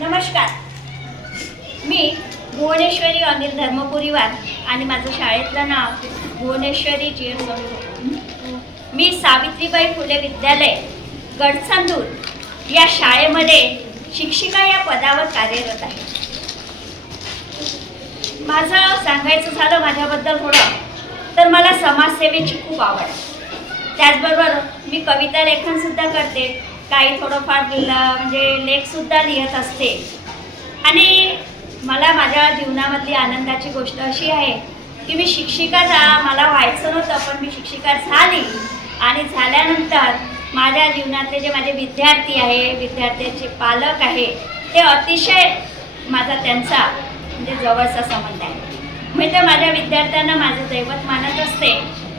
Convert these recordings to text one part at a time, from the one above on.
नमस्कार. मी भुवनेश्वरी अनिल धर्मपुरीवार आणि माझं शाळेतलं नाव भुवनेश्वरी जी एस स्वामी. मी सावित्रीबाई फुले विद्यालय गडचांदूर या शाळेमध्ये शिक्षिका या पदावर कार्यरत आहे. माझं सांगायचं झालं माझ्याबद्दल थोडं तर मला समाजसेवेची खूप आवड आहे. त्याचबरोबर मी कविता लेखनसुद्धा करते, काही थोडंफार म्हणजे लेखसुद्धा लिहित असते. आणि मला माझ्या जीवनामधली आनंदाची गोष्ट अशी आहे की मी शिक्षिका मला व्हायचं नव्हतं, पण मी शिक्षिका झाली. आणि झाल्यानंतर माझ्या जीवनातले जे माझे विद्यार्थी आहे, विद्यार्थ्यांचे पालक आहे, ते अतिशय माझा त्यांचा म्हणजे जवळचा संबंध आहे. मी तर माझ्या विद्यार्थ्यांना माझं दैवत मानत असते.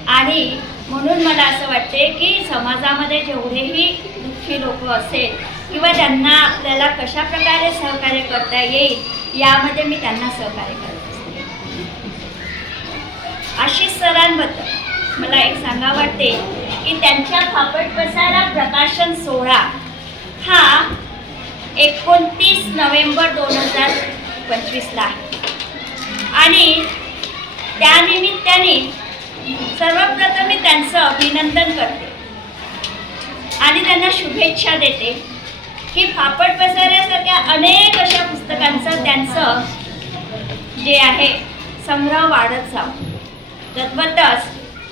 आणि म्हणून मला असं वाटते की समाजामध्ये जेवढेही दुःखी लोक असेल किंवा त्यांना आपल्याला कशा प्रकारे सहकार्य करता येईल यामध्ये मी त्यांना सहकार्य करत असते. आशिष सरांबद्दल मला एक सांगा वाटते की त्यांच्या फापट पसारा प्रकाशन सोहळा हा 29 नोव्हेंबर 2025ला आहे. आणि त्यानिमित्ताने सर्वप्रथम मी त्यांचं अभिनंदन करते आणि त्यांना शुभेच्छा देते की फापट पसाऱ्यासारख्या अनेक अशा पुस्तकांचं त्यांचं जे आहे संग्रह वाढत जावं. तद्वतच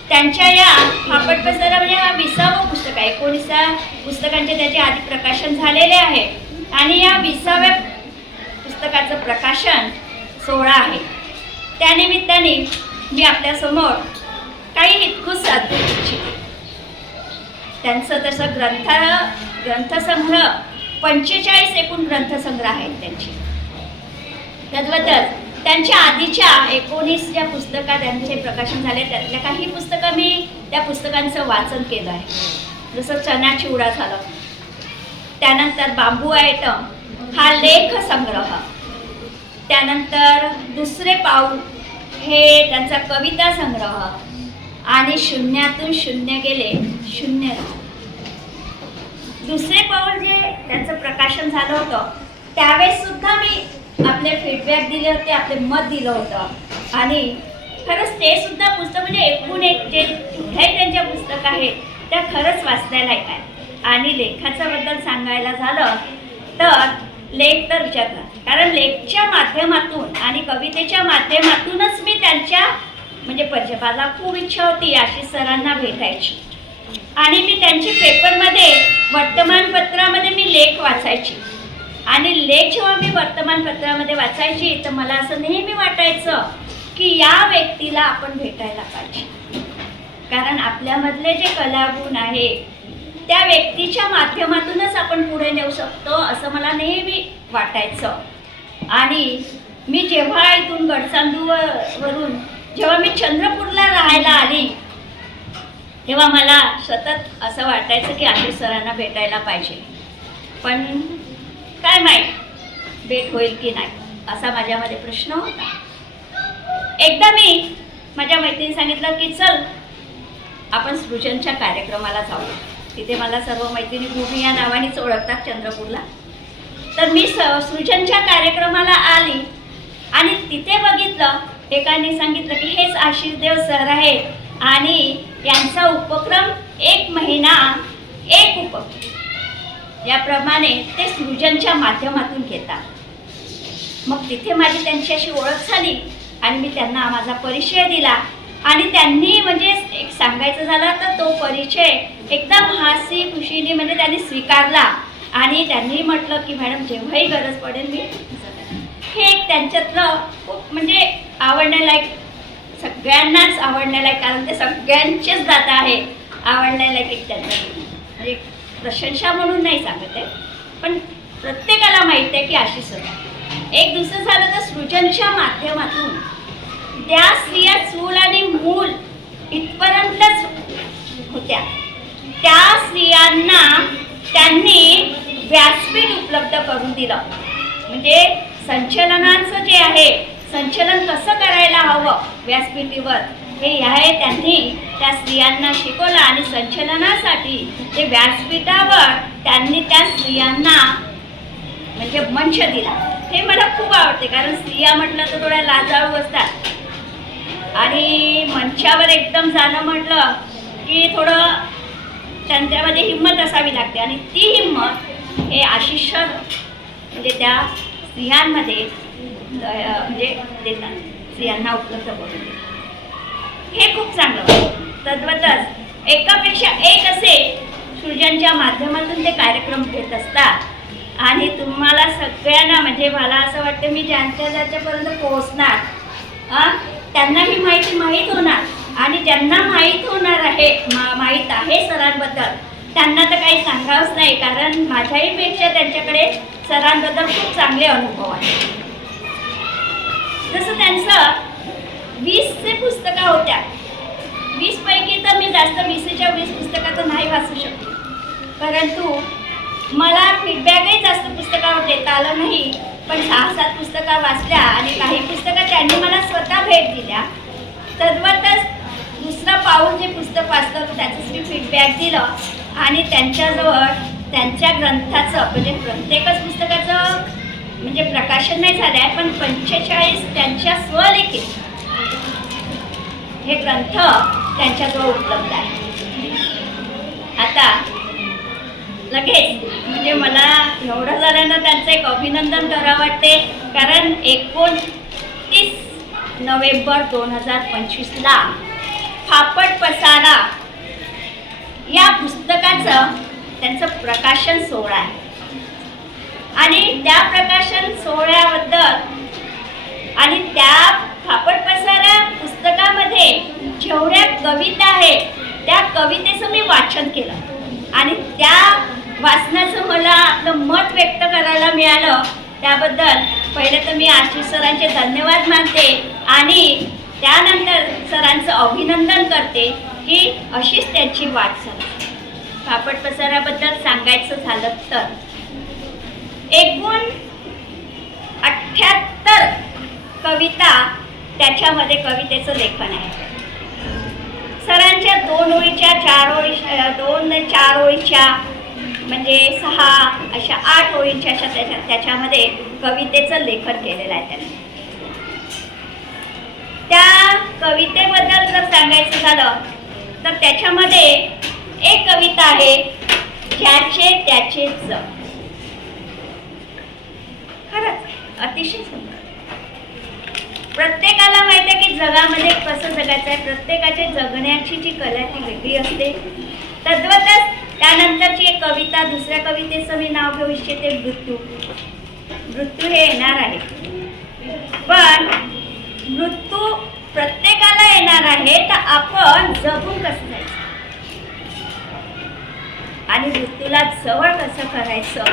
त्यांच्या या फापट पसारा म्हणजे हा 20वं पुस्तक आहे. 19 पुस्तकांचे त्याचे आधी प्रकाशन झालेले आहे आणि या 20व्या पुस्तकाचं प्रकाशन सोहळा आहे. त्यानिमित्ताने मी आपल्यासमोर काही हितगुज सादर करू इच्छिते. त्यांचं तसं ग्रंथसंग्रह 45 एकूण ग्रंथसंग्रह आहेत त्यांचे. तद्वतच त्यांच्या आधीच्या 19 ज्या पुस्तकात त्यांचे प्रकाशन झाले त्यातल्या काही पुस्तकं मी त्या पुस्तकांचं वाचन केलं आहे. जसं चना चिवडा झालं, त्यानंतर बांबू आयटम हा लेख संग्रह, त्यानंतर दुसरे पाऊल हे त्यांचा कविता संग्रह आणि शून्यातून शून्य गेले शून्य राहिले. दुसरे पाऊल जे त्यांचं प्रकाशन झालं होतं त्यावेळेस सुद्धा मी आपले फीडबॅक दिले होते, आपले मत दिलं होतं. आणि खरंच ते सुद्धा पुस्तक म्हणजे एकूण एक जे कुठल्याही त्यांच्या पुस्तक आहेत त्या खरंच वाचण्यालायक आहे. आणि लेखाच्या बद्दल सांगायला झालं तर लेख तर विचारला, कारण लेखच्या माध्यमातून आणि कवितेच्या माध्यमातूनच मी त्यांच्या म्हणजे परिचयाला खूप इच्छा होती आशिष सरांना भेटायची. आणि मी त्यांची पेपरमध्ये वर्तमानपत्रामध्ये मी लेख वाचायची. आणि लेख जेव्हा मी वर्तमानपत्रामध्ये वाचायची तर मला असं नेहमी वाटायचं की या व्यक्तीला आपण भेटायला पाहिजे, कारण आपल्यामधले जे कलागुण आहे त्या व्यक्तीच्या माध्यमातूनच आपण पुढे नेऊ शकतो असं मला नेहमी वाटायचं. आणि मी जेव्हा इथून गडचांदूवरून जेव्हा मी चंद्रपूरला राहायला आली तेव्हा मला सतत असं वाटायचं की आशिष सरांना भेटायला पाहिजे, पण काय माहीत भेट होईल की नाही असा माझ्यामध्ये प्रश्न होता. एकदा मी माझ्या मैत्रिणी सांगितलं की चल आपण सृजनच्या कार्यक्रमाला जाऊ. तिथे मला सर्व मैत्रिणी भूमी या नावानेच ओळखतात चंद्रपूरला. तर मी सृजनच्या कार्यक्रमाला आली आणि तिथे बघितलं एकाने सांगितलं की हेच आशिष देव सर आहेत आणि यांचा उपक्रम 1 महिना 1 उपक्रम याप्रमाणे ते सृजनच्या माध्यमातून घेतात. मग तिथे माझी त्यांच्याशी ओळख झाली आणि मी त्यांना माझा परिचय दिला. आणि त्यांनी म्हणजे एक सांगायचं झालं तर तो परिचय एकदम हासी खुशीने म्हणजे त्यांनी स्वीकारला. आणि त्यांनी म्हटलं की मॅडम जेव्हाही गरज पडेल मी. हे एक त्यांच्यातलं खूप म्हणजे आवडण्यालायक, सगळ्यांनाच आवडण्यालायक, कारण ते सगळ्यांचेच दाता आहे आवडण्यालायक एक त्यांचं म्हणजे प्रशंसा म्हणून नाही सांगत आहे, पण प्रत्येकाला माहीत आहे की आशिष सर. एक दुसरं झालं तर सृजनच्या माध्यमातून त्या स्त्रिया चूल आणि मूल इथपर्यंतच होत्या. त्या स्त्रियांना त्यांनी व्यासपीठ उपलब्ध करून दिलं. म्हणजे संचलनाचं जे आहे संचलन कसं करायला हवं व्यासपीठावर हे आहे त्यांनी त्या स्त्रियांना शिकवलं. आणि संचलनासाठी ते व्यासपीठावर त्यांनी त्या स्त्रियांना म्हणजे मंच दिला. हे मला खूप आवडते, कारण स्त्रिया म्हटलं तर थोड्या लाजाळू असतात आणि मंचावर एकदम जाणं म्हटलं की थोडं त्यांच्यामध्ये हिंमत असावी लागते आणि ती हिंमत हे आशिष म्हणजे त्या स्त्रियांमध्ये म्हणजे देतात, स्त्रियांना उपलब्ध करून देतात. हे खूप चांगलं वाटतं. तद्वतच एकापेक्षा एक असे सृजनच्या माध्यमातून ते कार्यक्रम घेत असतात आणि तुम्हाला सगळ्यांना म्हणजे मला असं वाटतं मी ज्यांच्यापर्यंत पोहोचणार त्यांना ही माहिती माहीत होणार आणि ज्यांना माहीत होणार आहे माहीत आहे सरांबद्दल त्यांना तर काही सांगावंच नाही, कारण माझ्याहीपेक्षा त्यांच्याकडे सरांबद्दल खूप चांगले अनुभव आहेत. जसं त्यांचं 20 पुस्तकं होत्या, 20 पैकी तर मी जास्त 20 पुस्तकं तर नाही वाचू शकते, परंतु मला फीडबॅकही जास्त पुस्तकावर देता आलं नाही, पण 6-7 पुस्तकं वाचल्या आणि काही पुस्तकं त्यांनी मला स्वतः भेट दिल्या. तद्वतच दुसरं पाऊल जे पुस्तक वाचलं तर त्याचंच मी फीडबॅक दिलं आणि त्यांच्याजवळ त्यांच्या ग्रंथाचं म्हणजे प्रत्येकच पुस्तकाचं म्हणजे प्रकाशन नाही झालं आहे, पण 45 त्यांच्या स्वलिखित हे ग्रंथ त्यांच्याजवळ उपलब्ध आहे. आता लगेच म्हणजे मला एवढं झाल्यानं त्यांचं एक अभिनंदन करावं वाटते, कारण 29 नोव्हेंबर 2025ला फापट पसारा या पुस्तकाचं त्यांचं प्रकाशन सोहळा आहे आणि त्या प्रकाशन सोहळ्याबद्दल आणि त्या फापट पसारा पुस्तकामध्ये जेवढ्या कविता आहेत त्या कवितेचं मी वाचन केलं आणि त्या वाचनाचं मला आपलं मत व्यक्त करायला मिळालं. त्याबद्दल पहिले तर मी आशिष सरांचे धन्यवाद मानते आणि त्यानंतर सरांचं अभिनंदन करते की अशीच त्यांची वाटचाल. फापट पसाराबद्दल सांगायचं झालं तर एकूण 78 कविता त्याच्यामध्ये कवितेचं लेखन आहे. सरांच्या 2 ओळीच्या 4 ओळीच्या 2-4 ओळीच्या म्हणजे 6 अशा 8 ओळींच्या अशा त्याच्यामध्ये कवितेचं लेखन केलेलं आहे त्यांनी. त्या कवितेबद्दल जर सांगायचं झालं तर त्याच्यामध्ये एक कविता आहे ज्याचे त्याचे जग. खरंच अतिशय सुंदर. प्रत्येकाला माहिती आहे की जगामध्ये कसं जगायचं आहे, प्रत्येकाच्या जगण्याची जी कला ती वेगळी असते. तद्वतच त्यानंतरची एक कविता, दुसऱ्या कवितेचं मी नाव घेऊ इच्छिते मृत्यू. मृत्यू हे येणार आहे, पण मृत्यू प्रत्येकाला येणार आहे, तर आपण जगून कसं जायचं आणि मृत्यूला जवळ कसं करायचं.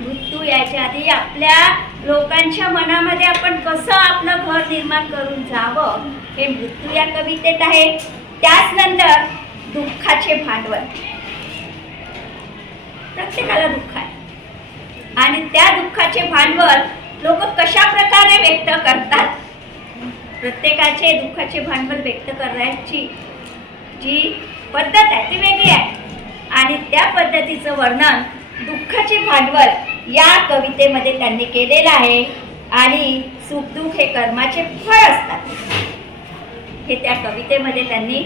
मृत्यू यायच्या आधी आपल्या लोकांच्या मनामध्ये आपण कसं आपलं घर निर्माण करून जावं हे मृत्यू या कवितेत आहे. त्याच नंतर दुःखाचे भांडवल. प्रत्येकाला दुःख आहे आणि त्या दुःखाचे भांडवल लोक कशा प्रकारे व्यक्त करतात. प्रत्येकाचे दुःखाचे भांडवल व्यक्त करायची जी पद्धत आहे ती वेगळी आहे आणि त्या पद्धतीचं वर्णन दुःखाचे भांडवल या कवितेमध्ये त्यांनी केलेलं आहे. आणि सुखदुःख हे कर्माचे फळ असतात हे त्या कवितेमध्ये त्यांनी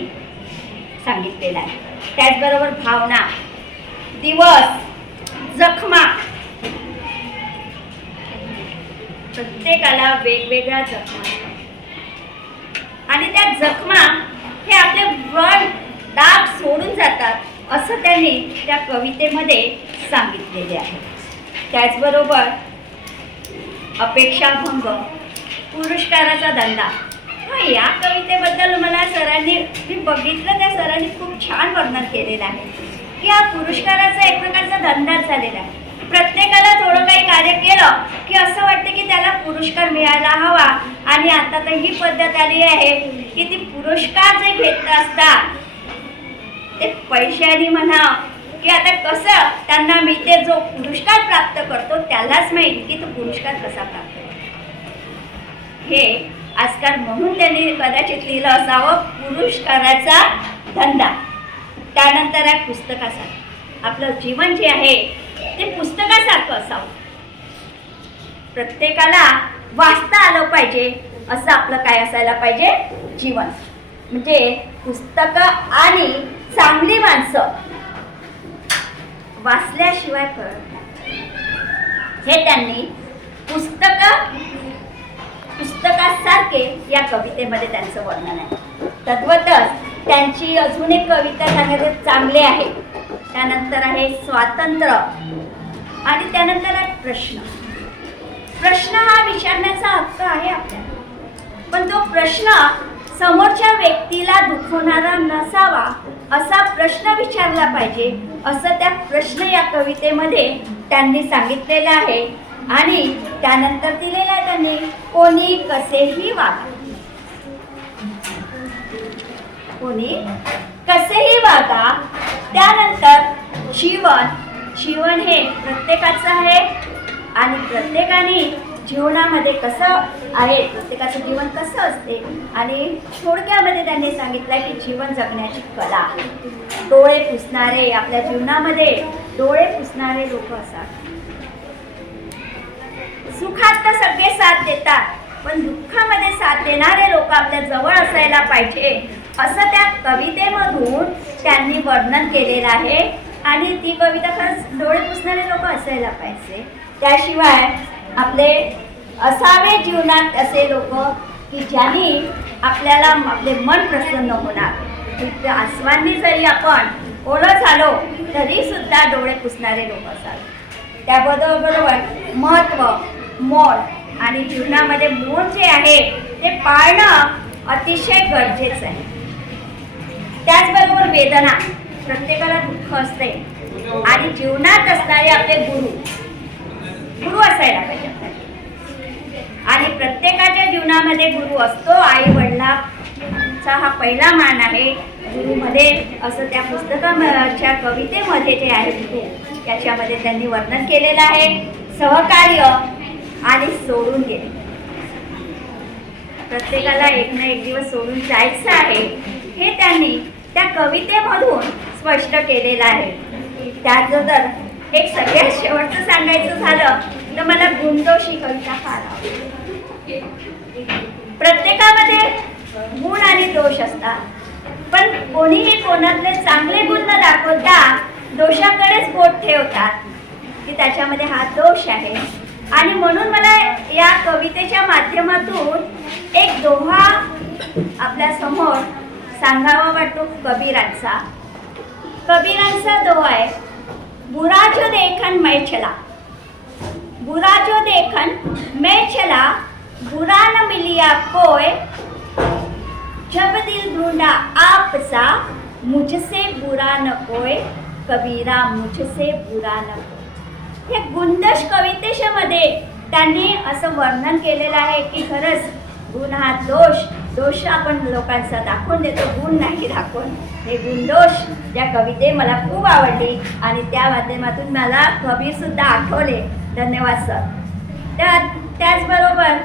सांगितलेलं आहे. त्याचबरोबर भावना, दिवस, जखमा. प्रत्येकाला वेगवेगळ्या जखमा आणि त्या जखमा हे आपले व्रण दाग सोडून जातात असं त्यांनी त्या कवितेमध्ये सांगितलेले आहे. त्याचबरोबर अपेक्षाभंग, पुरस्काराचा धंदा. या कवितेबद्दल मला सरांनी मी बघितलं, त्या सरांनी खूप छान वर्णन केलेलं आहे की हा पुरस्काराचा एक प्रकारचा धंदाच झालेला आहे. प्रत्येकाला थोडं काही कार्य केलं की असं वाटतं की त्याला पुरस्कार मिळायला हवा आणि आता तर ही पद्धत आली आहे की ती पुरस्कार जे घेत असतात ते पैशाने म्हणा की आता कसं त्यांना मिळते, जो पुरस्कार प्राप्त करतो त्यालाच माहीत की तो पुरस्कार कसा प्राप्त करतो. हे आजकाल म्हणून त्यांनी कदाचित लिहिलं असावं पुरस्काराचा धंदा. त्यानंतर आहे पुस्तकासारखं. आपलं जीवन जे आहे ते पुस्तकासारखं असावं. प्रत्येकाला वाचता आलं पाहिजे असं आपलं काय असायला पाहिजे, जीवन. म्हणजे पुस्तकं आणि चांगली माणसं वाचल्याशिवाय कळत नाही. हे त्यांनी पुस्तकासारखे या कवितेमध्ये त्यांचं वर्णन आहे. तद्वतच त्यांची अजून एक कविता सांगायचं चांगले आहे. त्यानंतर आहे स्वातंत्र्य आणि त्यानंतर आहे प्रश्न. प्रश्न हा विचारण्याचा हक्क आहे आपल्याला, पण तो प्रश्न समोरच्या व्यक्तीला दुखवणारा नसावा असा प्रश्न विचारला पाहिजे असं त्या प्रश्न या कवितेमध्ये त्यांनी सांगितलेलं आहे. आणि त्यानंतर दिलेलं आहे त्यांनी, कोणी कसेही वागा, कोणी कसेही वागा. त्यानंतर जीवन हे प्रत्येकाचं आहे आणि प्रत्येकाने जीवनामध्ये कसं आहे, प्रत्येकाचं जीवन कसं असते. आणि थोडक्यामध्ये त्यांनी सांगितलं की जीवन जगण्याची कला आहे. डोळे पुसणारे, आपल्या जीवनामध्ये डोळे पुसणारे लोक असतात. सुखात तर सगळे साथ देतात, पण दुःखामध्ये साथ देणारे लोक आपल्या जवळ असायला पाहिजे असं त्या कवितेमधून त्यांनी वर्णन केलेलं आहे. आणि ती कविता खरंच डोळे पुसणारे लोक असायला पाहिजे. त्याशिवाय आपले असावे जीवनात असे लोक की ज्यांनी आपल्याला आपले मन प्रसन्न होणार. आसवांनी जरी आपण ओलं झालो तरी सुद्धा डोळे पुसणारे लोक असतात. त्याबरोबर महत्त्व, मोल आणि जीवनामध्ये मोल जे आहे ते पाळणं अतिशय गरजेचं आहे. त्याचबरोबर वेदना, प्रत्येकाला दुःख असते आणि जीवनात असणारे आपले गुरु असायला पाहिजे. आणि प्रत्येकाच्या जीवनामध्ये गुरु असतो. आई वडिलांचा हा पहिला मान आहे गुरुमध्ये असं त्या पुस्तकाच्या कवितेमध्ये जे आहे गुरु त्याच्यामध्ये त्यांनी वर्णन केलेलं आहे. सहकार्य आणि सोडून गेले, प्रत्येकाला एक ना एक दिवस सोडून जायचं आहे हे त्यांनी त्या कवितेमधून स्पष्ट केलेलं आहे. त्यात जर एक सगळ्यात शेवटचं सांगायचं झालं तर मला गुणदोष ही कविता फार आवडते. प्रत्येकामध्ये गुण आणि दोष असतात, पण कोणीही कोणातले चांगले गुण न दाखवता दोषाकडेच बोट ठेवतात की त्याच्यामध्ये हा दोष आहे. आणि म्हणून मला या कवितेच्या माध्यमातून एक दोहा आपल्या समोर सांगावा वाटतो कबीरांचा. कबीरांचा दोहा आहे, बुरा जो देखन मैं चला, बुरा जो देखन मैं चला, बुरा न मिलिया कोई, जब दिल ढूंढा आपसा, मुझसे बुरा न कोई, कबीरा मुझसे बुरा न कोई. या गुणदोष कवितेच्या मध्ये त्यांनी असं वर्णन केलेलं आहे की खरंच गुण हा दोष आपण लोकांचा दाखवून देतो, गुण नाही दाखवून. हे गुणदोष या कविते मला खूप आवडली आणि त्या माध्यमातून मला कबीर सुद्धा आठवले. धन्यवाद सर. त्याचबरोबर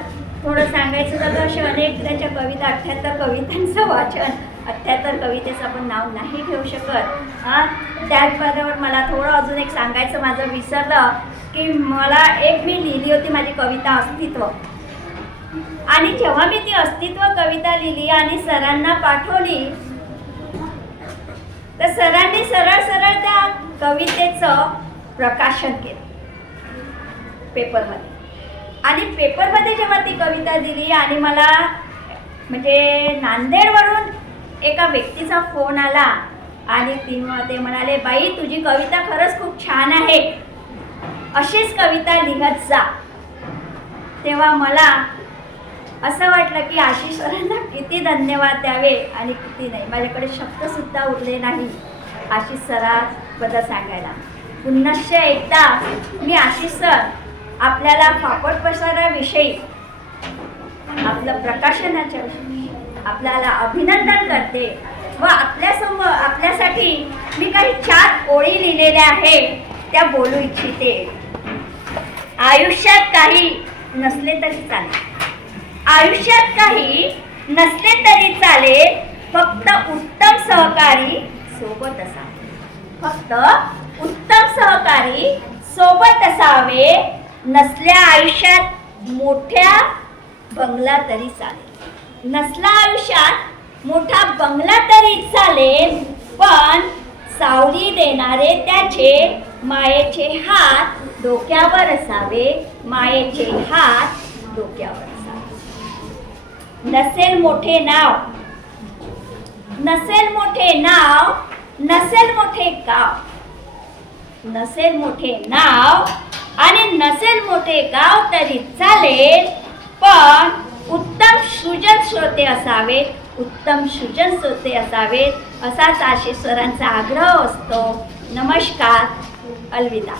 थोडं सांगायचं झालं, असे अनेक त्यांच्या कविता 78 कवितांचं वाचन, 78 कवितेचं आपण नाव नाही घेऊ शकत. त्याचबरोबर मला थोडं अजून एक सांगायचं माझं विसरलं की मला मी लिहिली होती माझी कविता अस्तित्व. आणि जेव्हा मी ती अस्तित्व कविता लिहिली आणि सरांना पाठवली तर सरांनी सरळ त्या कवितेचं प्रकाशन केलं पेपरमध्ये. आणि पेपरमध्ये जेव्हा ती कविता दिली आणि मला म्हणजे नांदेडवरून एका व्यक्तीचा फोन आला आणि ते म्हणाले, बाई तुझी कविता खरंच खूप छान आहे, अशीच कविता लिहत जा. तेव्हा मला असं वाटलं की आशिष सरांना किती धन्यवाद द्यावे आणि किती नाही. माझ्याकडे शब्दसुद्धा उरले नाही आशिष सराबद्दल सांगायला. पुन्हा एकदा मी आशिष सर आपल्याला फापट पसाराविषयी, आपलं प्रकाशनाच्या विषयी आपल्याला अभिनंदन करते व आपल्यासाठी मी काही 4 ओळी लिहिलेल्या आहेत त्या बोलू इच्छिते. आयुष्यात काही नसले तरी चालेल, आयुष्यात काही नसले तरी चालेल, फक्त उत्तम सहकारी सोबत असावे, फक्त उत्तम सहकारी सोबत असावे. नसल्या आयुष्यात मोठ्या बंगला तरी चालेल, नसला आयुष्यात मोठा बंगला तरी चालेल, पण सावली देणारे त्याचे मायेचे हात डोक्यावर असावे, मायेचे हात डोक्यावर असावे. नसेल मोठे नाव, नसेल मोठे नाव, नसेल मोठे गाव, नसेल मोठे नाव आणि नसेल मोठे गाव तरी चालेल, पण उत्तम सृजन श्रोते असावेत, उत्तम सृजन श्रोते असावेत, असाच आशिष सरांचा आग्रह असतो. नमस्कार, अलविदा.